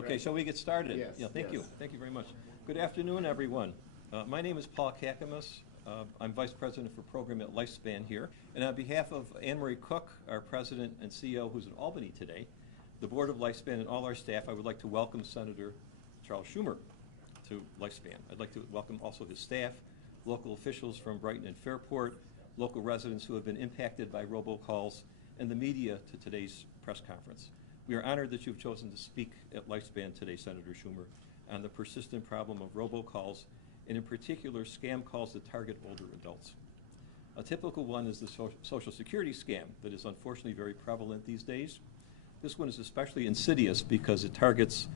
Okay, shall we get started? Yes. Yeah, thank you. Yes. Thank you very much. Good afternoon, everyone. My name is Paul Kakamas. I'm Vice President for Program at Lifespan here. And on behalf of Anne Marie Cook, our President and CEO, who's in Albany today, the Board of Lifespan and all our staff, I would like to welcome Senator Charles Schumer to Lifespan. I'd like to welcome also his staff, local officials from Brighton and Fairport, local residents who have been impacted by robocalls, and the media to today's press conference. We are honored that you've chosen to speak at Lifespan today, Senator Schumer, on the persistent problem of robocalls, and in particular, scam calls that target older adults. A typical one is the Social Security scam that is unfortunately very prevalent these days. This one is especially insidious because it targets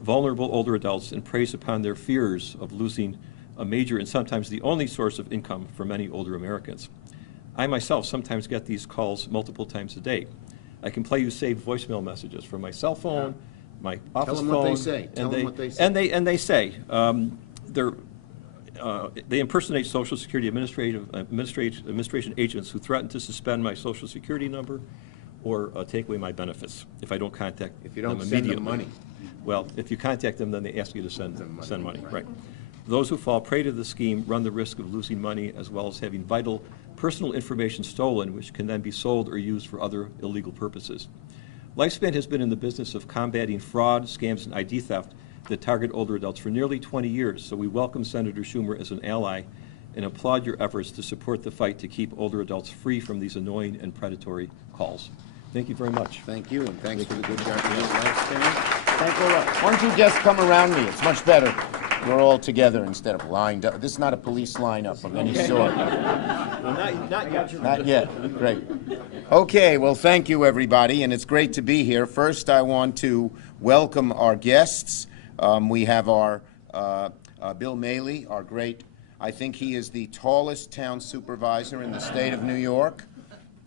vulnerable older adults and preys upon their fears of losing a major and sometimes the only source of income for many older Americans. I myself sometimes get these calls multiple times a day. I can play you saved voicemail messages from my cell phone, my office phone. Tell them what they say. Tell them what they say. And they say they impersonate Social Security administration agents who threaten to suspend my Social Security number or take away my benefits if I don't contact If you don't them send immediately. them money. Well, if you contact them, then they ask you to send money. Right. Right. Those who fall prey to the scheme run the risk of losing money as well as having vital personal information stolen, which can then be sold or used for other illegal purposes. Lifespan has been in the business of combating fraud, scams, and ID theft that target older adults for nearly 20 years, so we welcome Senator Schumer as an ally and applaud your efforts to support the fight to keep older adults free from these annoying and predatory calls. Thank you very much. Thank you, and thanks for the good job you did, Lifespan. Thank you. Why don't you just come around me? It's much better. We're all together instead of lined up. This is not a police lineup of any sort. Well, not yet. Not yet. Great. Okay, well, thank you, everybody, and it's great to be here. First, I want to welcome our guests. We have our Bill Maley, our great, I think he is the tallest town supervisor in the state of New York,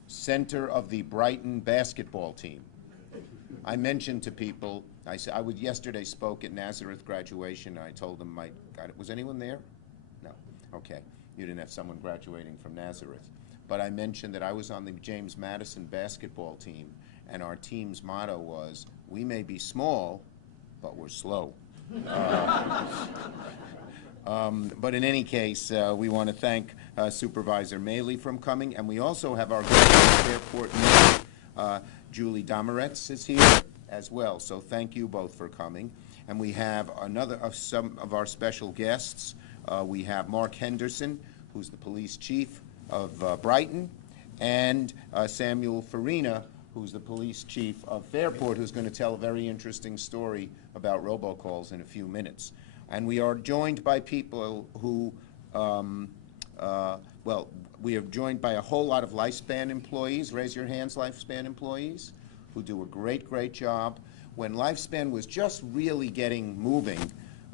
center of the Brighton basketball team. I mentioned to people, I yesterday spoke at Nazareth graduation, and I told them was anyone there? No. Okay. You didn't have someone graduating from Nazareth. But I mentioned that I was on the James Madison basketball team, and our team's motto was, we may be small, but we're slow. But in any case, we want to thank Supervisor Maley for coming, and we also have our Fairport Mayor, Julie Domeretz is here as well. So thank you both for coming. And we have some of our special guests. We have Mark Henderson, who's the police chief of Brighton, and Samuel Farina, who's the police chief of Fairport, who's going to tell a very interesting story about robocalls in a few minutes. And we are joined by people who, we are joined by a whole lot of Lifespan employees. Raise your hands, Lifespan employees, who do a great, great job. When Lifespan was just really getting moving,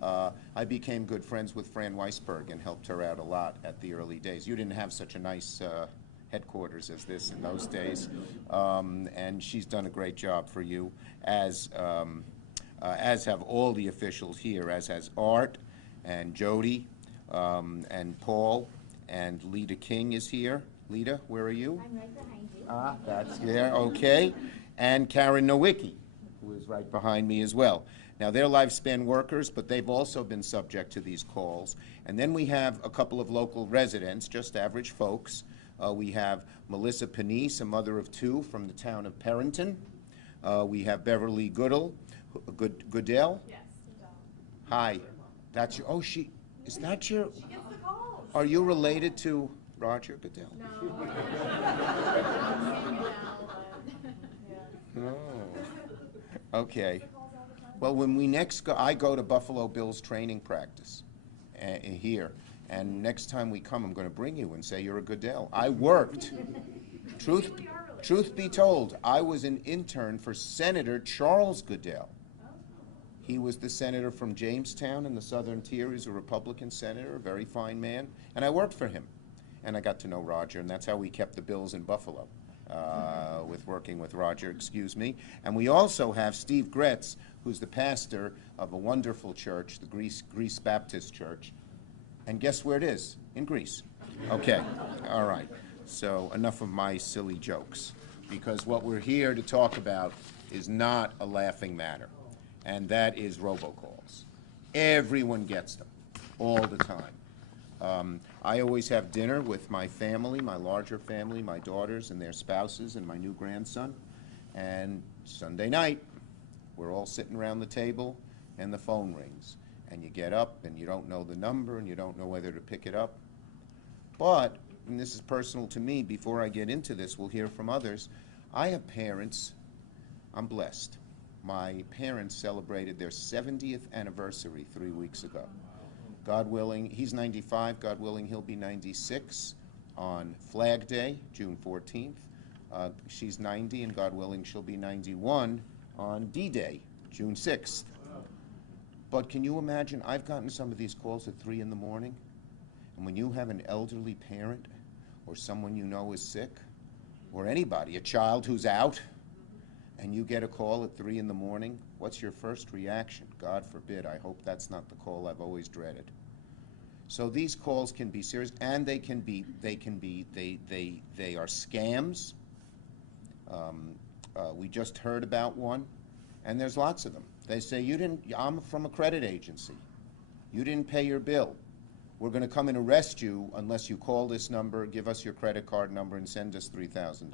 I became good friends with Fran Weisberg and helped her out a lot at the early days. You didn't have such a nice headquarters as this in those days, and she's done a great job for you, as have all the officials here, as has Art and Jody and Paul, and Lita King is here. Lita, where are you? I'm right behind you. Ah, that's there, okay. And Karen Nowicki, who is right behind me as well. Now, they're Lifespan workers, but they've also been subject to these calls. And then we have a couple of local residents, just average folks. We have Melissa Panisse, a mother of two from the town of Perrington. We have Beverly Goodell. Goodell? Yes. Hi. That's your, is that your? She gets the calls. Are you related to Roger Goodell? No. No. Okay. Well, when we next go, I go to Buffalo Bills training practice here, and next time we come, I'm going to bring you and say you're a Goodell. I worked. Truth be told, I was an intern for Senator Charles Goodell. He was the senator from Jamestown in the Southern Tier. He's a Republican senator, a very fine man, and I worked for him. And I got to know Roger, and that's how we kept the Bills in Buffalo, with working with Roger, excuse me. And we also have Steve Gretz, who's the pastor of a wonderful church, the Greece Baptist Church. And guess where it is? In Greece. Okay, all right. So enough of my silly jokes, because what we're here to talk about is not a laughing matter. and that is robocalls. Everyone gets them, all the time. I always have dinner with my family, my larger family, my daughters and their spouses and my new grandson. And Sunday night, we're all sitting around the table and the phone rings. And you get up and you don't know the number and you don't know whether to pick it up. But, and this is personal to me, before I get into this, we'll hear from others, I have parents, I'm blessed. My parents celebrated their 70th anniversary 3 weeks ago. God willing, he's 95, God willing, he'll be 96 on Flag Day, June 14th. She's 90, and God willing, she'll be 91 on D-Day, June 6th. But can you imagine, I've gotten some of these calls at 3 in the morning, and when you have an elderly parent or someone you know is sick, or anybody, a child who's out, and you get a call at 3 in the morning, what's your first reaction? God forbid, I hope that's not the call I've always dreaded. So these calls can be serious, and they are scams. We just heard about one, and there's lots of them. They say, I'm from a credit agency. You didn't pay your bill. We're going to come and arrest you unless you call this number, give us your credit card number, and send us $3,000.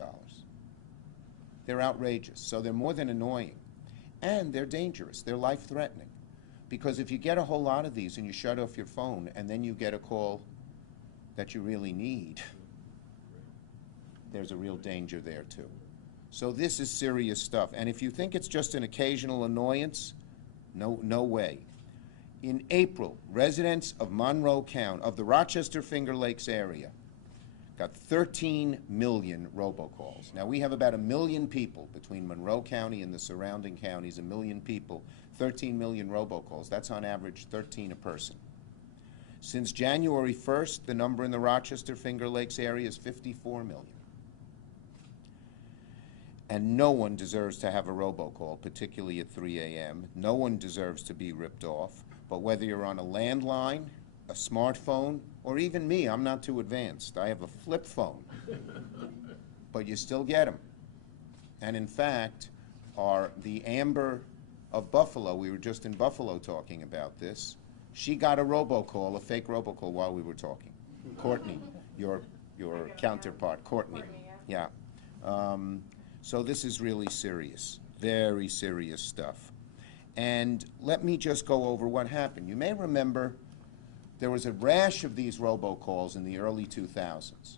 They're outrageous. So they're more than annoying. And they're dangerous. They're life-threatening. Because if you get a whole lot of these and you shut off your phone and then you get a call that you really need, there's a real danger there too. So this is serious stuff. And if you think it's just an occasional annoyance, no way. In April, residents of Monroe County, of the Rochester Finger Lakes area, got 13 million robocalls. Now, we have about 1 million people between Monroe County and the surrounding counties, 1 million people, 13 million robocalls. That's on average 13 a person. Since January 1st, the number in the Rochester Finger Lakes area is 54 million. And no one deserves to have a robocall, particularly at 3 a.m. No one deserves to be ripped off. But whether you're on a landline, a smartphone, or even me, I'm not too advanced. I have a flip phone. But you still get them. And in fact, the Amber of Buffalo, we were just in Buffalo talking about this, she got a robocall, a fake robocall, while we were talking. Courtney, your counterpart, Courtney. Yeah. So this is really serious, very serious stuff. And let me just go over what happened. You may remember there was a rash of these robocalls in the early 2000s.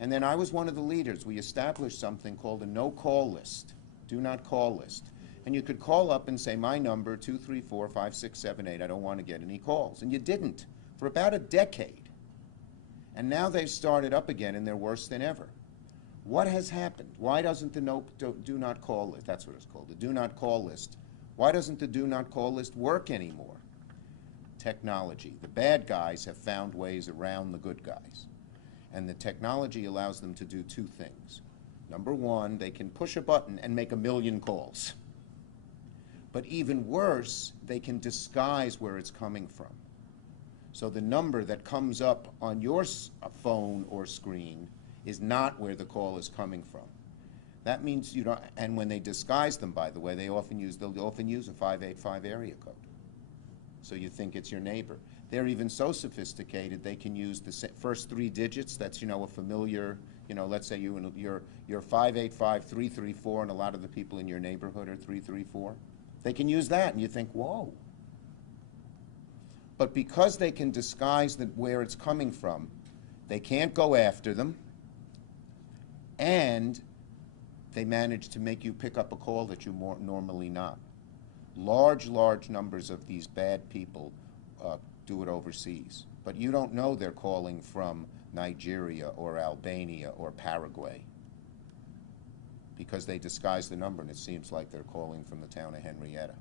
And then I was one of the leaders. We established something called a no-call list, do not call list. And you could call up and say, my number, 234-5678, I don't want to get any calls. And you didn't for about a decade. And now they've started up again, and they're worse than ever. What has happened? Why doesn't the do not call list, that's what it's called, the do not call list, why doesn't the do not call list work anymore? Technology. The bad guys have found ways around the good guys. And the technology allows them to do two things. Number one, they can push a button and make 1 million calls. But even worse, they can disguise where it's coming from. So the number that comes up on your phone or screen is not where the call is coming from. That means you don't, and when they disguise them, by the way, they'll often use a 585 area code. So you think it's your neighbor. They're even so sophisticated they can use the first 3 digits. That's, a familiar, let's say you're 585334, and a lot of the people in your neighborhood are 334. They can use that, and you think, whoa. But because they can disguise where it's coming from, they can't go after them, and they manage to make you pick up a call that you normally not. Large numbers of these bad people do it overseas. But you don't know they're calling from Nigeria or Albania or Paraguay because they disguise the number and it seems like they're calling from the town of Henrietta.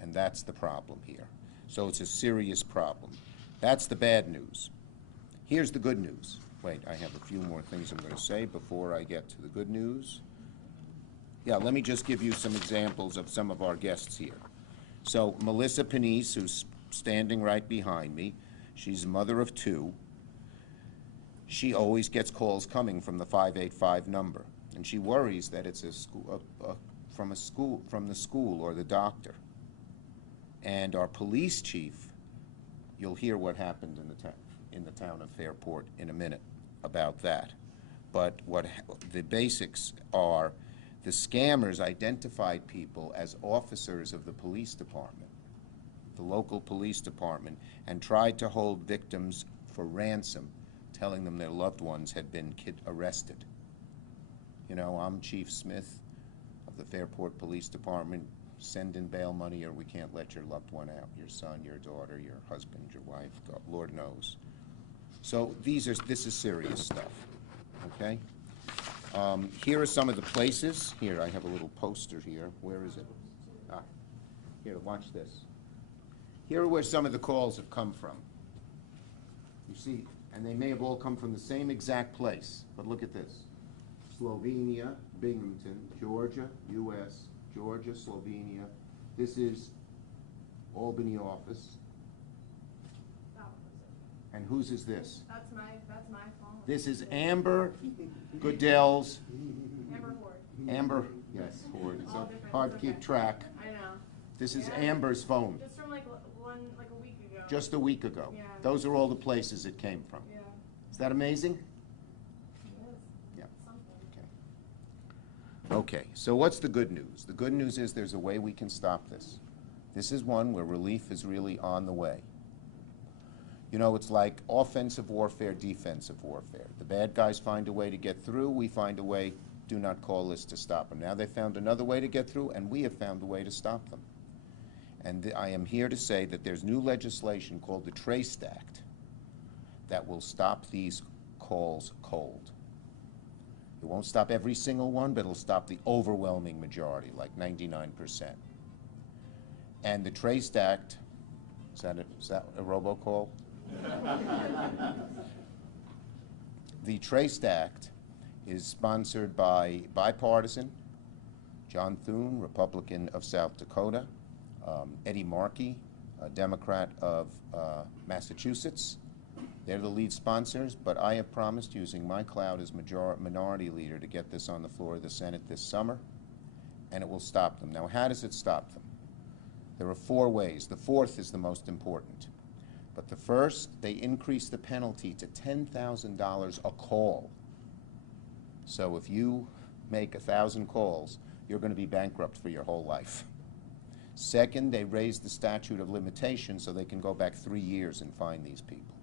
And that's the problem here. So it's a serious problem. That's the bad news. Here's the good news. Wait, I have a few more things I'm going to say before I get to the good news. Yeah, let me just give you some examples of some of our guests here. So Melissa Panisse, who's standing right behind me, she's a mother of 2. She always gets calls coming from the 585 number, and she worries that it's from the school or the doctor. And our police chief, you'll hear what happened in the town of Fairport in a minute about that. But the basics are, the scammers identified people as officers of the police department, the local police department, and tried to hold victims for ransom, telling them their loved ones had been arrested. You know, I'm Chief Smith of the Fairport Police Department. Send in bail money or we can't let your loved one out, your son, your daughter, your husband, your wife, God, Lord knows. So this is serious stuff, okay? Here are some of the places. Here, I have a little poster here. Where is it? Here, watch this. Here are where some of the calls have come from. You see, and they may have all come from the same exact place, but look at this. Slovenia, Binghamton, Georgia, U.S., Georgia, Slovenia. This is Albany office. That one was it. And whose is this? That's my phone. This is Amber Goodell's. Amber Ford. Amber, yes, Ford. It's All different, hard to it's keep okay. track. I know. This is Yeah. Amber's phone, Just from like a week ago. just a week ago. Yeah. Those are all the places it came from. Yeah. Is that amazing? It is. Yeah. Something. Okay, so what's the good news? The good news is there's a way we can stop this. This is one where relief is really on the way. You know, it's like offensive warfare, defensive warfare. The bad guys find a way to get through, we find a way, do not call us to stop them. Now they found another way to get through, and we have found a way to stop them. And I am here to say that there's new legislation called the Trace Act that will stop these calls cold. It won't stop every single one, but it'll stop the overwhelming majority, like 99%. And the Trace Act, is that a robocall? The Trace Act is sponsored by bipartisan, John Thune, Republican of South Dakota, Eddie Markey, a Democrat of Massachusetts. They're the lead sponsors, but I have promised, using my clout as minority leader, to get this on the floor of the Senate this summer, and it will stop them. Now, how does it stop them? There are 4 ways. The 4th is the most important. But the first, they increase the penalty to $10,000 a call. So if you make 1,000 calls, you're going to be bankrupt for your whole life. Second, they raise the statute of limitations so they can go back 3 years and find these people.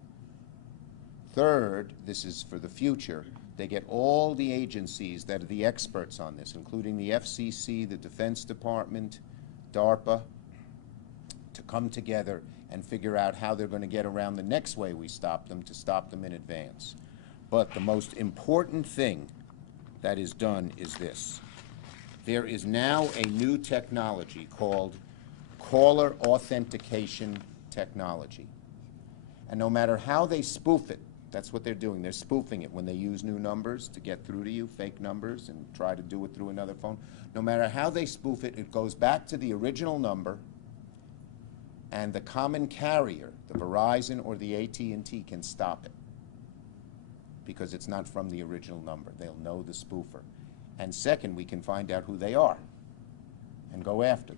Third, this is for the future, they get all the agencies that are the experts on this, including the FCC, the Defense Department, DARPA, to come together and figure out how they're going to get around the next way we stop them, to stop them in advance. But the most important thing that is done is this. There is now a new technology called caller authentication technology. And no matter how they spoof it, that's what they're doing. They're spoofing it when they use new numbers to get through to you, fake numbers, and try to do it through another phone. No matter how they spoof it, it goes back to the original number, and the common carrier, the Verizon or the AT&T, can stop it because it's not from the original number. They'll know the spoofer. And second, we can find out who they are and go after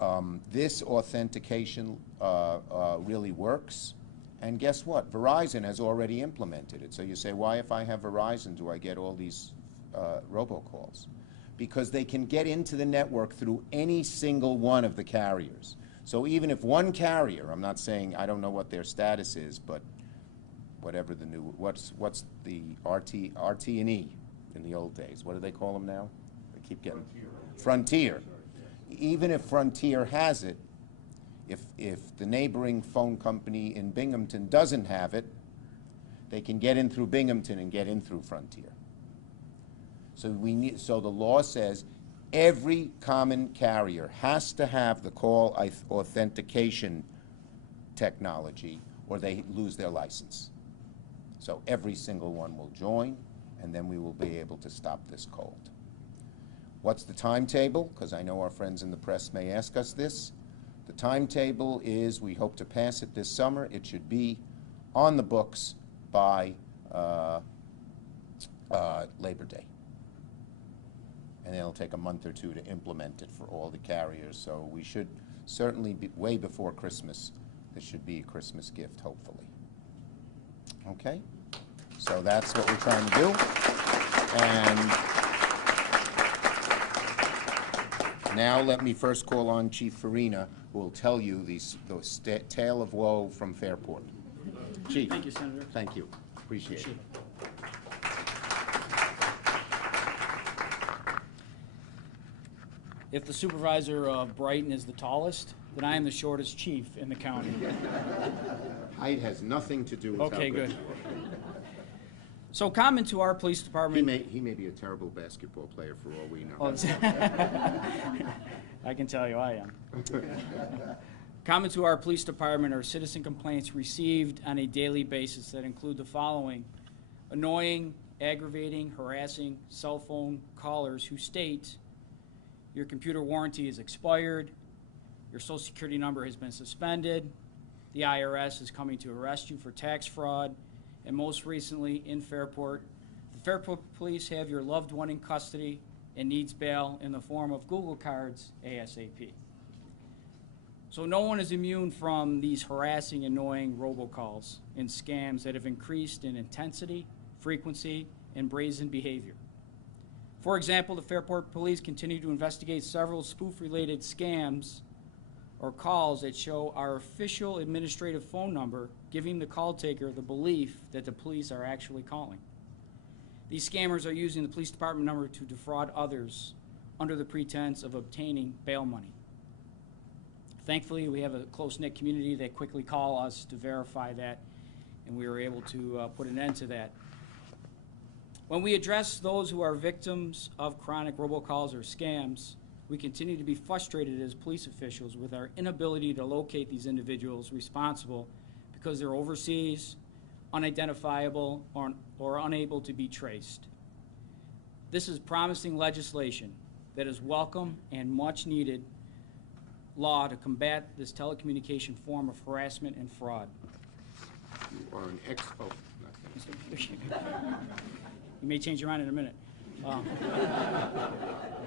them. This authentication really works. And guess what? Verizon has already implemented it. So you say, why, if I have Verizon, do I get all these robocalls? Because they can get into the network through any single one of the carriers. So even if one carrier, I'm not saying, I don't know what their status is, but whatever the new, what's the RT&E in the old days? What do they call them now? They keep getting Frontier. Even if Frontier has it, if the neighboring phone company in Binghamton doesn't have it, they can get in through Binghamton and get in through Frontier. So the law says every common carrier has to have the call authentication technology or they lose their license. So every single one will join, and then we will be able to stop this cold. What's the timetable? Because I know our friends in the press may ask us this. The timetable is we hope to pass it this summer. It should be on the books by Labor Day. and it'll take a month or two to implement it for all the carriers. So we should certainly be way before Christmas. This should be a Christmas gift, hopefully. Okay? So that's what we're trying to do. And now let me first call on Chief Farina, who will tell you the tale of woe from Fairport. Chief. Thank you, Senator. Thank you. Appreciate it. If the supervisor of Brighton is the tallest, then I am the shortest chief in the county. Height has nothing to do with Okay, how good. you are. So common to our police department. He may be a terrible basketball player for all we know. Oh, I can tell you I am. Common to our police department are citizen complaints received on a daily basis that include the following: annoying, aggravating, harassing cell phone callers who state your computer warranty is expired, your social security number has been suspended, the IRS is coming to arrest you for tax fraud, and most recently in Fairport, the Fairport police have your loved one in custody and needs bail in the form of Google cards ASAP. So no one is immune from these harassing, annoying robocalls and scams that have increased in intensity, frequency, and brazen behavior. For example, the Fairport police continue to investigate several spoof-related scams or calls that show our official administrative phone number, giving the call taker the belief that the police are actually calling. These scammers are using the police department number to defraud others under the pretense of obtaining bail money. Thankfully, we have a close-knit community that quickly call us to verify that, and we were able to put an end to that. When we address those who are victims of chronic robocalls or scams, we continue to be frustrated as police officials with our inability to locate these individuals responsible because they're overseas, unidentifiable, or unable to be traced. This is promising legislation that is welcome and much needed law to combat this telecommunication form of harassment and fraud. You are an nothing. You may change your mind in a minute.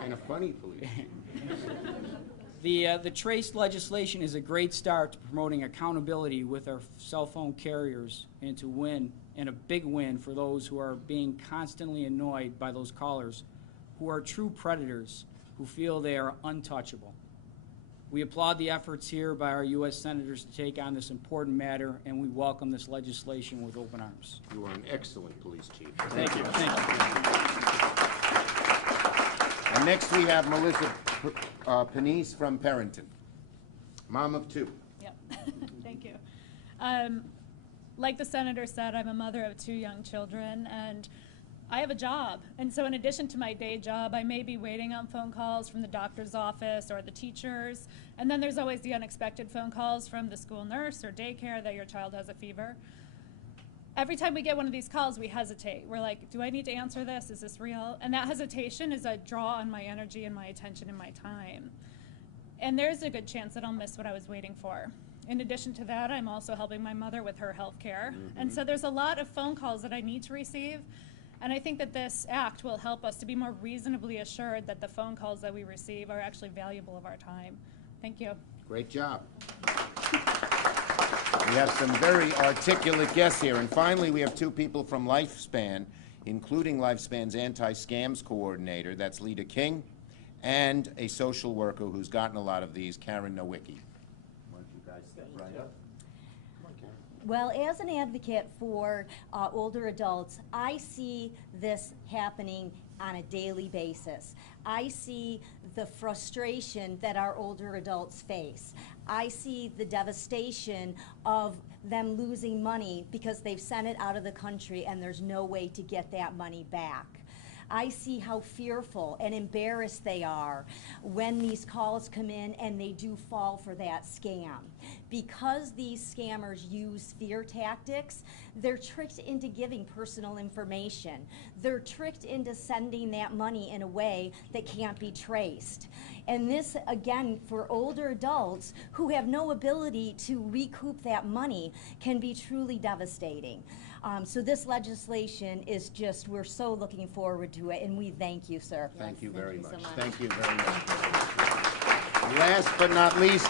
And a funny police chief. The TRACE legislation is a great start to promoting accountability with our cell phone carriers and a big win for those who are being constantly annoyed by those callers who are true predators who feel they are untouchable. We applaud the efforts here by our U.S. Senators to take on this important matter, and we welcome this legislation with open arms. You are an excellent police chief. Thank you. Thank you. And next we have Melissa Panisse from Perrington, mom of two. Yep. Thank you. Like the senator said, I'm a mother of 2 young children, and I have a job. And so in addition to my day job, I may be waiting on phone calls from the doctor's office or the teachers. And then there's always the unexpected phone calls from the school nurse or daycare that your child has a fever. Every time we get one of these calls, we hesitate. We're like, do I need to answer this? Is this real? And that hesitation is a draw on my energy and my attention and my time. And there's a good chance that I'll miss what I was waiting for. In addition to that, I'm also helping my mother with her health care. And so there's a lot of phone calls that I need to receive. And I think that this act will help us to be more reasonably assured that the phone calls that we receive are actually valuable of our time. Thank you. Great job. We have some very articulate guests here. And finally, we have 2 people from Lifespan, including Lifespan's anti-scams coordinator, that's Lita King, and a social worker who's gotten a lot of these, Karen Nowicki. Why don't you guys step right up? Well, as an advocate for older adults, I see this happening on a daily basis. I see the frustration that our older adults face. I see the devastation of them losing money because they've sent it out of the country and there's no way to get that money back. I see how fearful and embarrassed they are when these calls come in and they do fall for that scam. Because these scammers use fear tactics, they're tricked into giving personal information. They're tricked into sending that money in a way that can't be traced. And this, again, for older adults who have no ability to recoup that money can be truly devastating. So this legislation is just, we're so looking forward to it, and we thank you, sir. Thank you very much. so much. Thank you very much. Last but not least,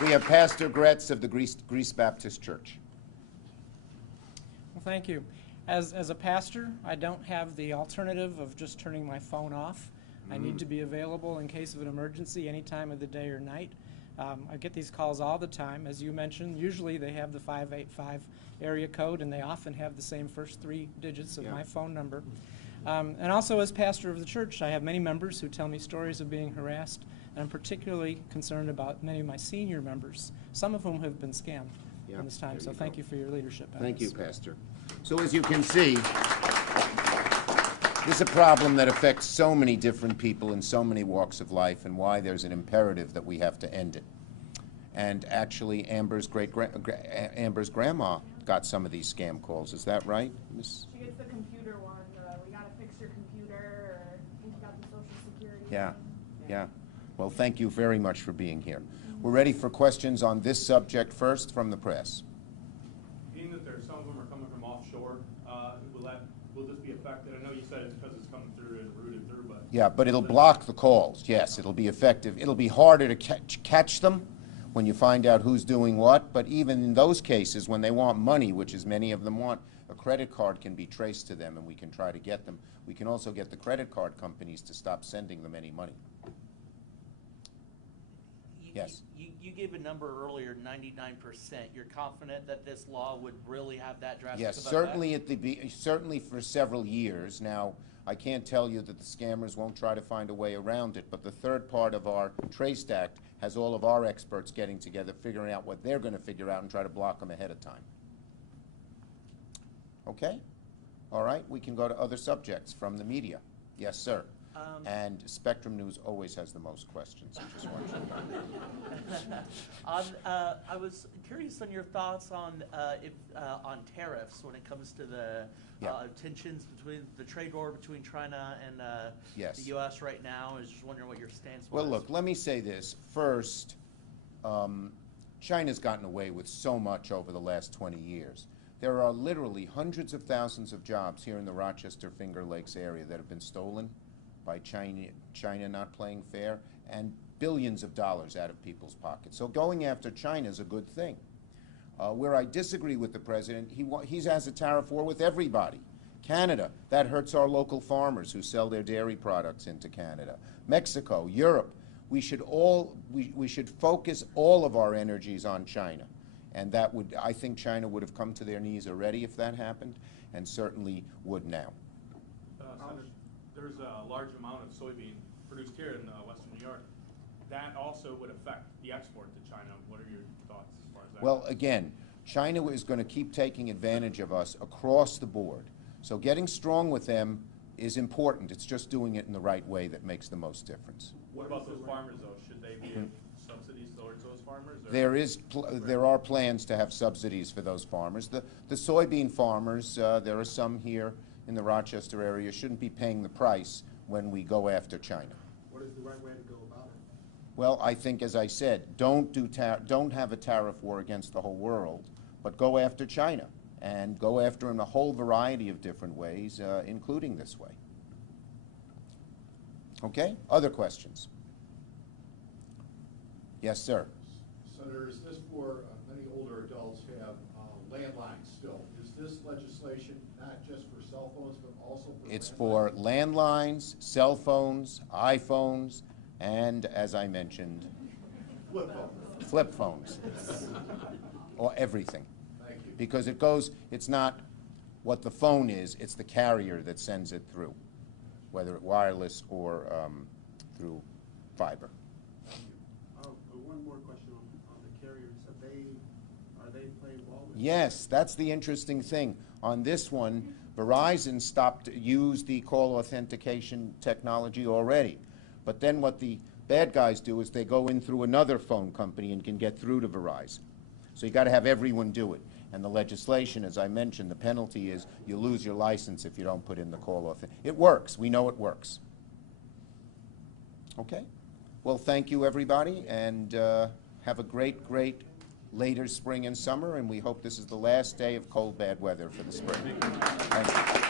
we have Pastor Gretz of the Greece Baptist Church. Well, thank you. As a pastor, I don't have the alternative of just turning my phone off. I need to be available in case of an emergency any time of the day or night. I get these calls all the time. As you mentioned, usually they have the 585 area code, and they often have the same first 3 digits of my phone number. And also, as pastor of the church, I have many members who tell me stories of being harassed, and I'm particularly concerned about many of my senior members, some of whom have been scammed in this time. So thank you for your leadership on Thank you, this. Pastor. So as you can see, this is a problem that affects so many different people in so many walks of life, and why there's an imperative that we have to end it. And actually, Amber's grandma got some of these scam calls. Is that right, Miss? She gets the computer one, we gotta fix your computer, or you got the social security. Yeah, thing. yeah. Well, thank you very much for being here. We're ready for questions on this subject first from the press. Being that some of them are coming from offshore, will this be affected? I know you said it's because it's coming through and routed through, but Yeah, but it'll block the calls. Yes, it'll be effective. It'll be harder to catch them when you find out who's doing what, but even in those cases, when they want money, which is many of them want, a credit card can be traced to them, and we can try to get them. We can also get the credit card companies to stop sending them any money. Yes. You gave a number earlier, 99%. You're confident that this law would really have that drastic Yes, of certainly certainly for several years. Now, I can't tell you that the scammers won't try to find a way around it, but the third part of our Trace Act has all of our experts getting together, figuring out what they're going to figure out and try to block them ahead of time. Okay? All right, we can go to other subjects from the media. Yes, sir. And Spectrum News always has the most questions. I just want you to know. I was curious on your thoughts on on tariffs when it comes to the tensions between the trade war between China and Yes. the U.S. right now. I was just wondering what your stance was. Well, look, let me say this. First, China's gotten away with so much over the last 20 years. There are literally hundreds of thousands of jobs here in the Rochester Finger Lakes area that have been stolen by China not playing fair, and billions of dollars out of people's pockets. So going after China is a good thing. Where I disagree with the president, he has a tariff war with everybody. Canada, that hurts our local farmers who sell their dairy products into Canada. Mexico, Europe, we should focus all of our energies on China. And that would, I think China would have come to their knees already if that happened, and certainly would now. Senator, there's a large amount of soybean produced here in western New York. That also would affect the export to China. What are your thoughts as far as that? Well, again, China is going to keep taking advantage of us across the board. So getting strong with them is important. It's just doing it in the right way that makes the most difference. What about those farmers, though? Should they be subsidies towards those farmers? Or? There are plans to have subsidies for those farmers. The soybean farmers, there are some here in the Rochester area, shouldn't be paying the price when we go after China. What is the right way to go about it? Well, I think, as I said, don't have a tariff war against the whole world, but go after China, and go after them in a whole variety of different ways, including this way. Okay? Other questions? Yes, sir. Senator, is this for many older adults who have landlines still? Is this legislation not just for cell phones, but also for It's landlines? for landlines, cell phones, iPhones, and, as I mentioned, Flip phones. flip phones, or everything. Thank you. Because it's not what the phone is, it's the carrier that sends it through, whether it's wireless or through fiber. One more question on the carriers. Are they playing ball with? Yes, that's the interesting thing. On this one, Verizon used the call authentication technology already. But then what the bad guys do is they go in through another phone company and can get through to Verizon. So you got to have everyone do it. And the legislation, as I mentioned, the penalty is you lose your license if you don't put in the call authentication. It works. We know it works. Okay? Well, thank you, everybody, and have a great, great later spring and summer, and we hope this is the last day of cold, bad weather for the spring. Thank you.